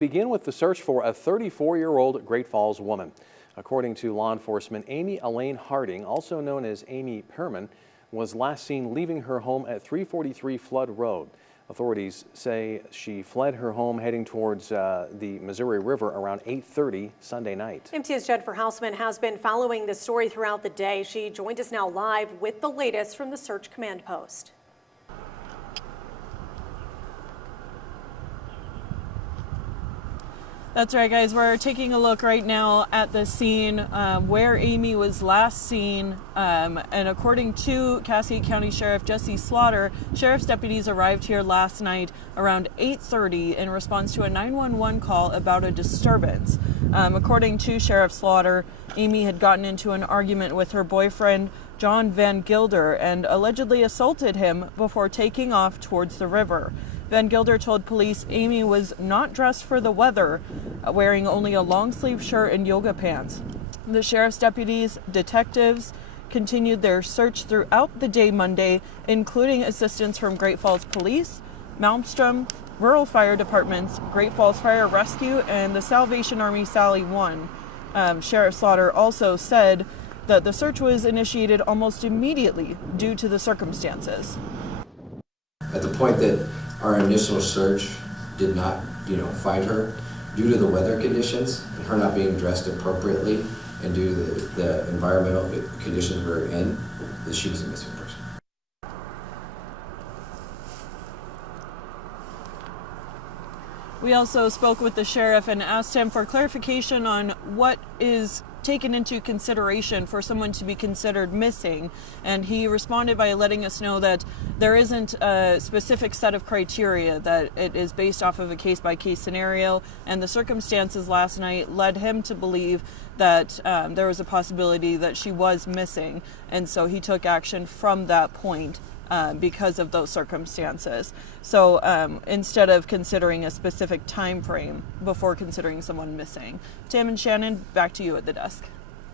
Begin with the search for a 34-year-old Great Falls woman. According to law enforcement, Amy Elaine Harding, also known as Amy Perman, was last seen leaving her home at 343 Flood Road. Authorities say she fled her home heading towards the Missouri River around 8:30 Sunday night. MTN's Jennifer Hausman has been following this story throughout the day. She joined us now live with the latest from the Search Command Post. That's right, guys. We're taking a look right now at the scene where Amy was last seen. And according to Cascade County Sheriff Jesse Slaughter, sheriff's deputies arrived here last night around 8:30 in response to a 911 call about a disturbance. According to Sheriff Slaughter, Amy had gotten into an argument with her boyfriend, John Van Gilder, and allegedly assaulted him before taking off towards the river. Van Gilder told police Amy was not dressed for the weather, wearing only a long-sleeve shirt and yoga pants. The sheriff's deputies, detectives, continued their search throughout the day Monday, including assistance from Great Falls Police, Malmstrom, rural fire departments, Great Falls Fire Rescue, and the Salvation Army Sally 1. Sheriff Slaughter also said that the search was initiated almost immediately due to the circumstances. At the point that our initial search did not, find her, due to the weather conditions and her not being dressed appropriately and due to the environmental conditions we were in, that she was a missing person. We also spoke with the sheriff and asked him for clarification on what is taken into consideration for someone to be considered missing, and he responded by letting us know that there isn't a specific set of criteria, that it is based off of a case-by-case scenario, and the circumstances last night led him to believe that there was a possibility that she was missing, and so he took action from that point because of those circumstances. So instead of considering a specific time frame before considering someone missing. Tam and Shannon, back to you at the desk.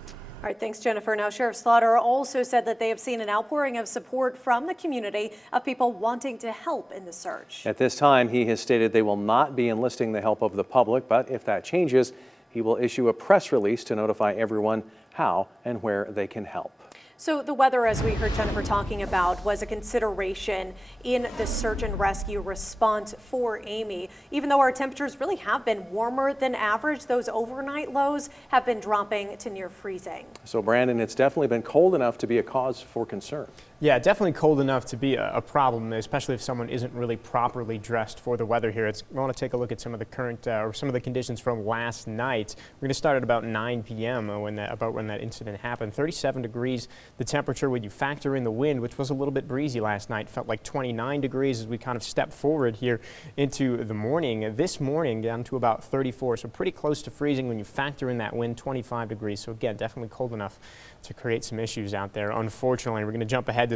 All right, thanks, Jennifer. Now, Sheriff Slaughter also said that they have seen an outpouring of support from the community of people wanting to help in the search. At this time, he has stated they will not be enlisting the help of the public, but if that changes, he will issue a press release to notify everyone how and where they can help. So the weather, as we heard Jennifer talking about, was a consideration in the search and rescue response for Amy. Even though our temperatures really have been warmer than average, those overnight lows have been dropping to near freezing. So Brandon, it's definitely been cold enough to be a cause for concern. Yeah, definitely cold enough to be a problem, especially if someone isn't really properly dressed for the weather here. I want to take a look at some of the current or some of the conditions from last night. We're going to start at about 9 p.m. when that incident happened. 37 degrees the temperature when you factor in the wind, which was a little bit breezy last night. Felt like 29 degrees as we kind of step forward here into the morning. This morning down to about 34, so pretty close to freezing when you factor in that wind, 25 degrees. So again, definitely cold enough to create some issues out there. Unfortunately, we're going to jump ahead to